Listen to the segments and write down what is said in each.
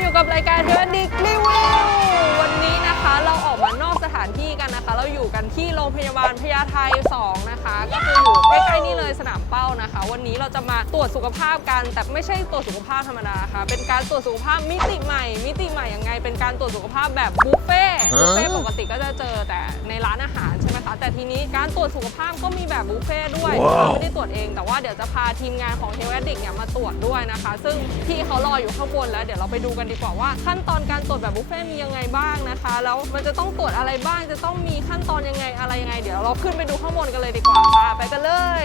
อยู่กับรายการเทวดิกรีวิว อยู่กันที่โรงพยาบาลพญาไท2นะคะ ก็คืออยู่ใกล้ๆนี่เลยสนามเป้านะคะ วันนี้เราจะมาตรวจสุขภาพกัน แต่ไม่ใช่ตรวจสุขภาพธรรมดาค่ะ เป็นการตรวจสุขภาพมิติใหม่ มิติใหม่ยังไง เป็นการตรวจสุขภาพแบบบุฟเฟ่ต์บุฟเฟ่ต์ปกติก็จะเจอแต่ในร้านอาหารใช่ไหมคะ แต่ทีนี้การตรวจสุขภาพก็มีแบบบุฟเฟ่ต์ด้วยเราไม่ได้ตรวจเอง แต่ว่าเดี๋ยวจะพาทีมงานของเทวดิกเนี่ยมาตรวจด้วยนะคะ ซึ่งพี่เขารออยู่ข้างบนแล้วเดี๋ยวเราไปดูกันดีกว่าว่าขั้นตอนการตรวจแบบบุฟเฟ่ต์มียังไงบ้างนะคะ แล้วมันจะต้องตรวจอะไรบ้าง จะต้องมีขั้นตอนยังไงอะไรยังไง เดี๋ยวเราขึ้นไปดูข้างบนกันเลยดีกว่าค่ะไปกันเลย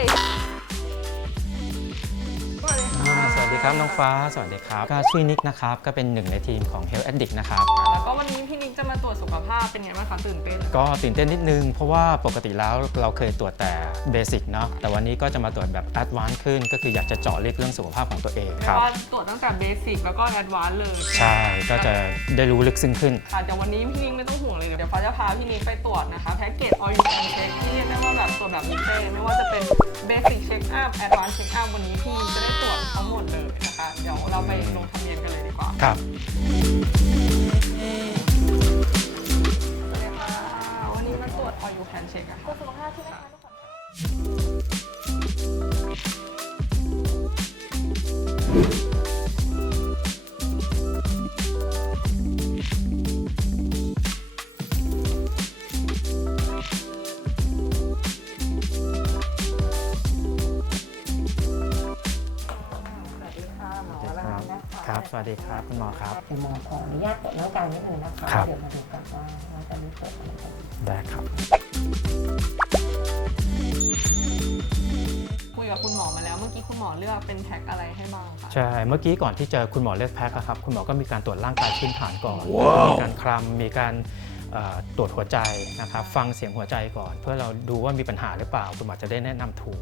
อ่าสวัสดีครับน้องฟ้า สวัสดีครับ ก็ชื่อนิกนะครับ ก็เป็นหนึ่งในทีมของ Health Addict นะครับแล้ว ก็วันนี้พี่นิกจะมาตรวจสุขภาพเป็นไงบ้างคะตื่นเต้น ก็ตื่นเต้นนิดนึง เพราะว่าปกติแล้วเราเคยตรวจแต่เบสิกเนาะแต่วันนี้ก็จะมาตรวจแบบแอดวานซ์ขึ้น ก็คืออยากจะเจาะลึกเรื่องสุขภาพของตัวเองเรียคกรับว่าตรวจตั้งแต่เบสิกแล้วก็แอดวานซ์เลยใช่ก็จะได้รู้ลึกซึ้งขึ้น ค่ะเดี๋ยววันนี้พี่นิกไม่ต้องห่วงเลย เดี๋ยวฟ้าจะพาพี่นิกไปตรวจนะคะ แพ็กเกจ all you can check ที่เรียกได้ว่าแบบตรวจแบบบุฟเฟ่ต์ไม่ว่าจะเป็น basic check up advanced check up วันนี้พี่นิกจะได้ตรวจทั้งหมดเลยนะคะ เดี๋ยวเราไปลงทะเบียนกันเลยดีกว่าครับสวัสดีค่ะวันนี้มาตรวจ all you can check อะตรค่ะวจสุขภาพใช่ไหมคะทุกคนส คะครับ สวัสดีครับ คุณหมอครับ เดี๋ยวหมอขออนุญาตตรวจร่างกายนิดนึงนะคะครับ เดี๋ยวมาดูกันว่าเราจะมีตรวจอะไรกันได้ครับ คุยกับคุณหมอมาแล้วเมื่อกี้คุณหมอเลือกเป็นแพ็กอะไรให้บ้างคะใช่ เมื่อกี้ก่อนที่เจอคุณหมอเลือกแพ็คอะครับ คุณหมอก็มีการตรวจร่างกายพื้นฐานก่อน มีการคลำมีการเอ่อตรวจหัวใจนะครับ ฟังเสียงหัวใจก่อน เพื่อเราดูว่ามีปัญหาหรือเปล่า คุณหมอจะได้แนะนำถูก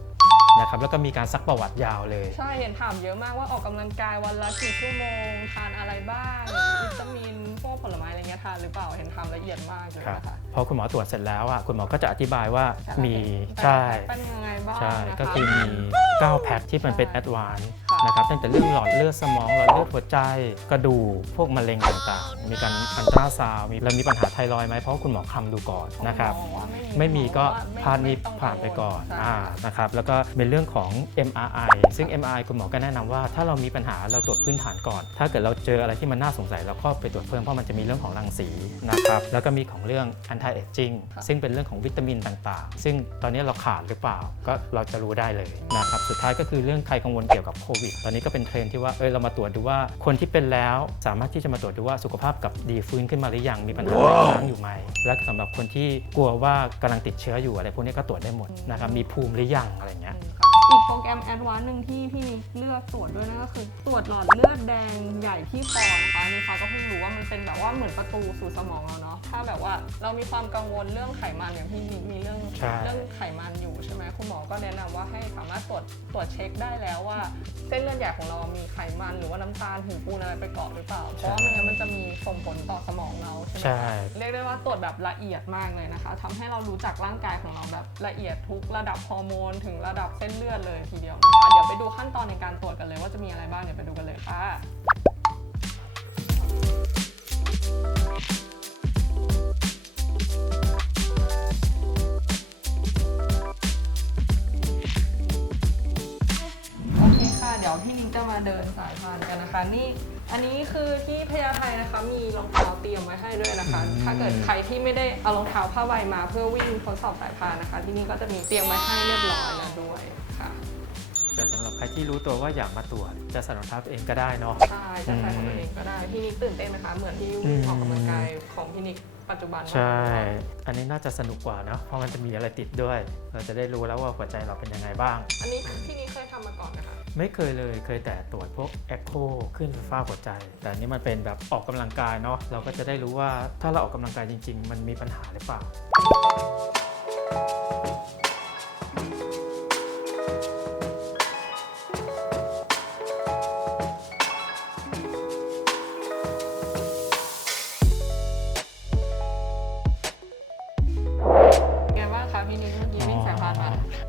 นะครับแล้วก็มีการซักประวัติยาวเลย ใช่เห็นถามเยอะมากว่าออกกำลังกายวันละกี่ชั่วโมง ทานอะไรบ้างวิตามินพวกผลไม้อะไรเงี้ยทานหรือเปล่าเห็นถามละเอียดมากเลยครับนะคะพอคุณหมอตรวจเสร็จแล้วอะคุณหมอก็จะอธิบายว่ามีแต่ใช่ละแพ็คเป็นยังไงบ้างใช่นะคะก็คือมี 9 แพ็คที่มันเป็นแอดวานซ์ค่ะ นะครับตั้งแต่เรื่องหลอดเลือดสมองหลอดเลือดหัวใจกระดูกพวกมะเร็งต่างๆ มีการอันตราซาวด์มีแล้วมีปัญหาไทรอยด์ไหมเพราะว่าคุณหมอคลำดูก่อนนะครับหมอว่าไม่มีก็หมอว่พาดนี้ม่ต้องผ่านไปก่อนใช่อ่านะครับแล้วก็เป็นเรื่องของ MRI ซึ่ง MRI คุณหมอก็แนะนำว่า ถ้าเรามีปัญหาเราตรวจพื้นฐานก่อน ถ้าเกิดเราเจออะไรที่มันน่าสงสัยเราก็ไปตรวจเพิ่มเพราะมันจะมีเรื่องของรังสีนะครับแล้วก็มีของเรื่อง anti aging ซึ่งเป็นเรื่องของวิตามินต่างๆ ซึ่งตอนนี้เราขาดหรือเปล่าก็เราจะรู้ได้เลยนะครับสุดท้ายก็คือเรื่องใครกังวลเกี่ยวกับโควิดตอนนี้ก็เป็นเทรนด์ที่ว่าเอยเรามาตรวจดูว่าคนที่เป็นแล้วสามารถที่จะมาตรวจดูว่าสุขภาพกับดีฟื้นขึ้นมาหรือยังมีปัญหาอะไรค้างอยู่ไหมและสำหรับคนที่กลัวว่ากำลังติดเชื้ออยู่อะไรพวกนี้ก็ตรวจได้หมดนะครับมีภูมิหรือยังอะไรเงี้ยอีกโปรแกรมแอดวานซ์หนึ่งที่พี่นิกเลือกตรวจด้วยนั่นก็คือ ตรวจหลอดเลือดแดงใหญ่ที่คอนะคะนี่ฟ้าก็ เพิ่งรู้ว่ามันเป็นแบบว่าเหมือนประตูสู่สมองเราเนาะถ้าแบบว่าเรามีความกังวลเรื่องไขมันอย่างพี่นิกมีเรื่องใช่ เรื่องไขมันอยู่ใช่ไหมคุณหมอก็แนะนำว่าให้สามารถตรวจตรวจเช็คได้แล้วว่า เส้นเลือดใหญ่ของเรามีไขมันหรือว่าน้ำตาลหินปูนอะไรไปเกาะหรือเปล่า เพราะว่าไม่งั้นมันจะมีส่งผลต่อสมองเราใช่ไหม ใช่ เรียกได้ว่าตรวจแบบละเอียดมากเลยนะคะทำให้เรารู้จักร่างกายของเราแบบละเอียดทุกระดับฮอร์โมนถึงระดับเส้นเลือดเลยทีเดียวนะคะเดี๋ยวไปดูขั้นตอนในการตรวจกันเลยว่าจะมีอะไรบ้างเดี๋ยวไปดูกันเลยค่ะ โอเคค่ะ เดี๋ยวพี่นิ้งจะมาเดินสายพานกันนะคะ นี่อันนี้คือที่พญาไทนะคะ มีรองเท้าเตรียมไว้ให้ด้วยนะคะอืมถ้าเกิดใครที่ไม่ได้เอารองเท้าผ้าใบมาเพื่อวิ่งทดสอบสายพานนะคะ ที่นี่ก็จะมีเตรียมไว้ให้เรียบร้อยแล้วด้วยค่ะ แต่สำหรับใครที่รู้ตัวว่าอยากมาตรวจจะใส่รองเท้าตัวเองก็ได้เนาะ ใช่จะใส่ของตัวเองก็ได้ พี่นิกตื่นเต้นไหมคะ เหมือนที่วิ่งออกกำลังกายของพี่นิกปัจจุบันใช่ อันนี้น่าจะสนุกกว่าเนาะเพราะมันจะมีอะไรติดด้วย เราจะได้รู้แล้วว่าหัวใจเราเป็นยังไงบ้าง อันนี้พี่นิกเคยทำมาก่อนนะคะ ไม่เคยเลยเคยแต่ตรวจพวกแอคโคขึ้นไฟฟ้าหัวใจ แต่อันนี้มันเป็นแบบออกกำลังกายเนาะเราก็จะได้รู้ว่าถ้าเราออกกำลังกายจริง ๆ มันมีปัญหาหรือเปล่า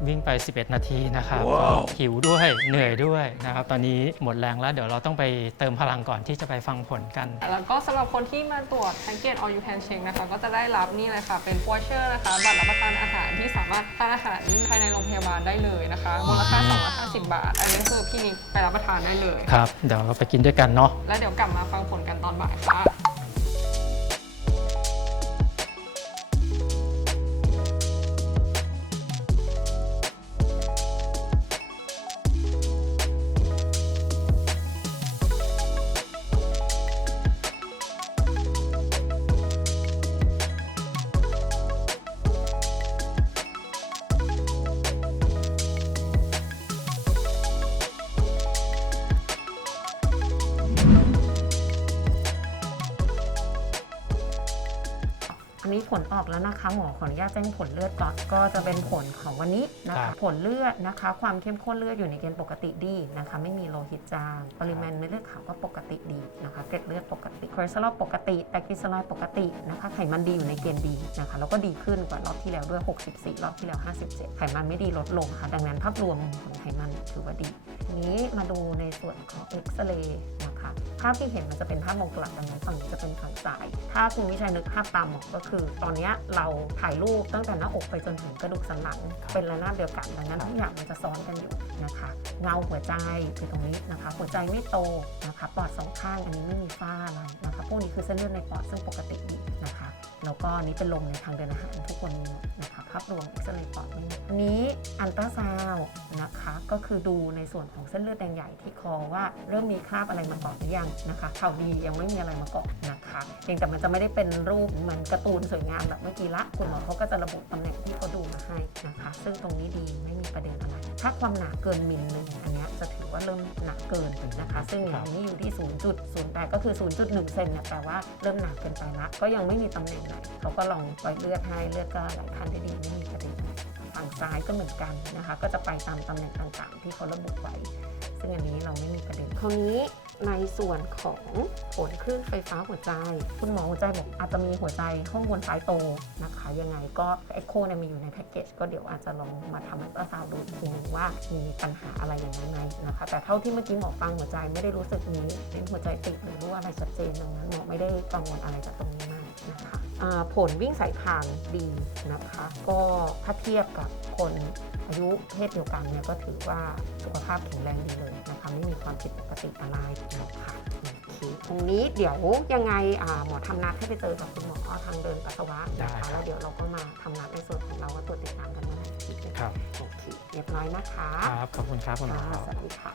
วิ่งสายพานมาวิ่งไป 11 นาทีนะครับก็หิวด้วยเหนื่อยด้วยนะครับตอนนี้หมดแรงแล้วเดี๋ยวเราต้องไปเติมพลังก่อนที่จะไปฟังผลกัน แล้วก็สำหรับคนที่มาตรวจแพ็กเกจ all you can check นะคะก็จะได้รับนี่เลยค่ะเป็น voucher นะคะบัตรรับประทานอาหารที่สามารถทานอาหารภายในโรงพยาบาลได้เลยนะคะมูลค่า250 บาท อันนี้คือพี่นิกไปรับประทานได้เลยครับเดี๋ยวเราไปกินด้วยกันเนาะแล้วเดี๋ยวกลับมาฟังผลกันตอนบ่ายค่ะ นี้ผลออกแล้วนะคะหมอขออนุญาตแจ้งผลเลือดก่อนก็จะเป็นผลของวันนี้นะครัคะ บ ผลเลือดนะคะ ความเข้มข้นเลือดอยู่ในเกณฑ์ปกติดีนะคะ ไม่มีโลหิตจางปริมาณเม็ดเลือดขาวก็ปกติดีนะคะ เกล็ดเลือดปกติคอเลสเตอรอลปกติไตรกลีเซอไรด์ปกตินะคะ ไขมันดีอยู่ในเกณฑ์ดีนะคะแล้วก็ดีขึ้นกว่ารอบที่แล้วด้วย 64 รอบที่แล้ว 57 ไขมันไม่ดีลดลงค่ะ ดังนั้นภาพรวมของไขมันถือว่าดี ทีนี้มาดูในส่วนของเอ็กซเรย์นะคะ ภาพที่เห็นมันจะเป็นภาพมองกลับดังนั้นฝั่งนี้จะเป็นฝั่งซ้าย ถ้าคุณวิชัยนึกภาพตามหมอก็คือ ตอนนี้เราถ่ายรูปตั้งแต่หน้าอกไปจนถึงกระดูกสันหลังเป็นระนาบเดียวกันดังนั้นทุกอย่างมันจะซ้อนกันอยู่นะคะเงาหัวใจคือตรงนี้นะคะ หัวใจไม่โตนะคะปอดสองข้างอันนี้ไม่มีฝ้าอะไรนะคะพวกนี้คือเส้นเลือดในปอดซึ่งปกติดีนะคะแล้วก็นี้เป็นลมในทางเดินอาหารทุกคนมีนะคะภาพรวมเอ็กซเรย์ปอดไม่มีอันนี้อันตราซาวนะคะก็คือดูในส่วนของเส้นเลือดแดงใหญ่ที่คอว่าเริ่มมีคราบอะไรมาเกาะหรือยังนะคะข่าวดียังไม่มีอะไรมาเกาะนะคะเพียงแต่มันจะไม่ได้เป็นรูปเหมือนการ์ตูนสวยงามแบบเมื่อกี้ละคุณหมอเขาก็จะระบุตำแหน่งที่เขาดูมาให้นะคะ ซึ่งตรงนี้ดีไม่มีประเด็นอะไร ถ้าความหนาเกินมิลหนึ่งอันนี้จะถือว่าเริ่มหนาเกินนะคะ ซึ่งอย่างนี้อยู่ที่ 0.08 ก็คือ 0.1 เซนเนี่ยแปลว่าเริ่มหนาเกินไปละก็ยังไม่มีตำแหน่งไหนเขาก็ลองปล่อยเลือดให้เลือดก็ไหลผ่านได้ดีไม่มีประเด็นฝั่งซ้ายก็เหมือนกันนะคะ ก็จะไปตามตำแหน่งต่างๆ ที่เขาระบุไว้ ซึ่งอันนี้เราไม่มีประเด็นคราวนี้ ในส่วนของผลคลื่นไฟฟ้าหัวใจ คุณหมอหัวใจบอกอาจจะมีหัวใจห้องบนซ้ายโตนะคะ ยังไงก็เอ็กโคเนี่ยมีอยู่ในแพ็กเกจก็เดี๋ยวอาจจะลองมาทำอัลตราซาวด์ดูอีกทีนึงว่ามีปัญหาอะไรอย่างไรไหมนะคะ แต่เท่าที่เมื่อกี้หมอฟังหัวใจไม่ได้รู้สึกมีเป็นหัวใจติดหรือว่าอะไรชัดเจนดังนั้นหมอไม่ได้กังวลอะไรจากตรงนี้มากนะคะอ่า ผลวิ่งสายพานดีนะคะ ก็ถ้าเทียบกับคนอายุเพศเดียวกันเนี่ยก็ถือว่าสุขภาพแข็งแรงดีเลยนะคะไม่มีความผิดปกติอะไรนะคะโอเคตรงนี้เดี๋ยวยังไงอ่าหมอทำนัดให้ไปเจอกับคุณหมอทางเดินปัสสาวะได้นะครัคะบแล้วเดี๋ยวเราก็มาทำนัดในส่วนของเราว่าตรวจติดตามกันเมื่อไหร่อีกทีหนึ่งครับโอเคเรียบร้อยนะคะครับขอบคุณครับคุณหมอค่ะครับสวัสดีค่ะ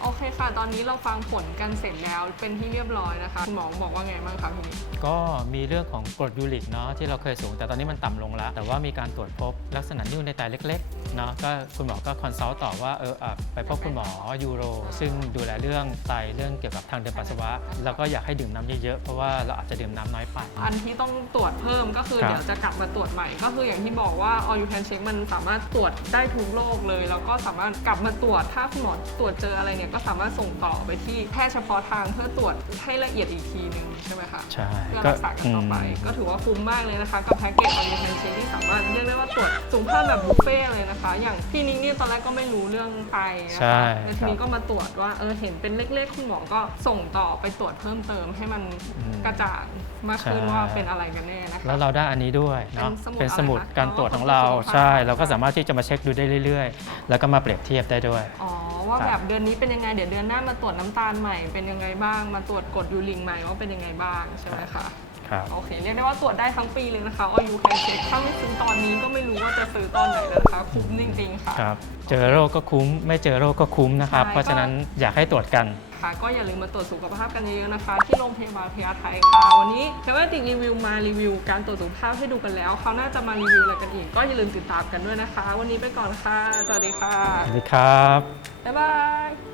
โอเคค่ะ ตอนนี้เราฟังผลกันเสร็จแล้วเป็นที่เรียบร้อยนะคะคุณหมอบอกว่าไงบ้างคะพี่นิ กก็มีเรื่องของกรดยูริกเนาะที่เราเคยสูง แต่ตอนนี้มันต่ำลงแล้ว แต่ว่ามีการตรวจพบลักษณะนิ่วในไตเล็กๆเนาะก็คุณหมอก็คอนซัลท์ต่อว่าเอออะไปพบคุณหมอยูโร ซึ่งดูแลเรื่องไตเรื่องเกี่ยวกับทางเดินปัสสาวะ แล้วก็อยากให้ดื่มน้ำเยอะๆเพราะว่าเราอาจจะดื่มน้ำน้อยไปอันที่ต้องตรวจเพิ่มก็คือครับเดี๋ยวจะกลับมาตรวจใหม่ก็คืออย่างที่บอกว่า all you can check มันสามารถตรวจได้ทุกโรคเลย แล้วก็สามารถกลับมาตรวจถ้าคุณหมอตรวจเจออะไรเนี่ยก็สามารถส่งต่อไปที่แพทย์เฉพาะทางเพื่อตรวจให้ละเอียดอีกทีหนึ่งใช่ไหมคะใช่เพื่อก็รักษากันต่อไปอืมก็ถือว่าคุ้มมากเลยนะคะกับแพ็กเกจ all you can check ที่สามารถเรียกได้ว่าตรวจสุขภาพแบบบุฟเฟ่ต์เลยนะคะ อย่างพี่นิ้งเนี่ยตอนแรกก็ไม่รู้เรื่องไตนะใช่คะแล้วทีนี้ก็มาตรวจว่าเออเห็นเป็นเล็กๆคุณหมอก็ส่งต่อไปตรวจเพิ่มเติมให้มันอืม กระจ่างมากขึ้นใช่ว่าเป็นอะไรกันแน่นะคะ แล้วเราได้อันนี้ด้วยเนาะเป็เป็นนสสมุมุดดอะไรคะการตรวจของเราอ๋อเป็นสมุดใช่สุขภาพเราก็สามารถที่จะมาเช็คดูได้เรื่อย ๆ แล้วก็มาเปรียบเทียบได้ด้วย อ๋อว่าครับแบบเดือนนี้เป็นยังไง เดี๋ยวเดือนหน้ามาตรวจน้ำตาลใหม่เป็นยังไงบ้าง มาตรวจกรดยูริงใหม่ว่าเป็นยังไงบ้างใช่ไหมคะครับโอเคเรียกได้ว่าตรวจได้ทั้งปีเลยนะคะ all you can check ถ้าไม่ซื้อตอนนี้ก็ไม่รู้ว่าจะซื้อตอนไหนแล้วนะคะคุ้มจริงๆค่ะครับเจอโรคก็คุ้ม ไม่เจอโรคก็คุ้มนะครับใช่เพราะฉะนั้นอยากให้ตรวจกันค่ะก็อย่าลืมมาตรวจสุขภาพกันเยอะๆนะคะ ที่โรงพยาบาลพญาไทค่ะ วันนี้เทวติกรีวิวมารีวิว การตรวจสุขภาพให้ดูกันแล้วเขาวหน่าจะมารีวิวอะไรกันอีกก็อย่าลืมติดตามกันด้วยนะคะ วันนี้ไปก่อนค่ะสวัสดีค่ะสวัสดีครับบ๊ายบาย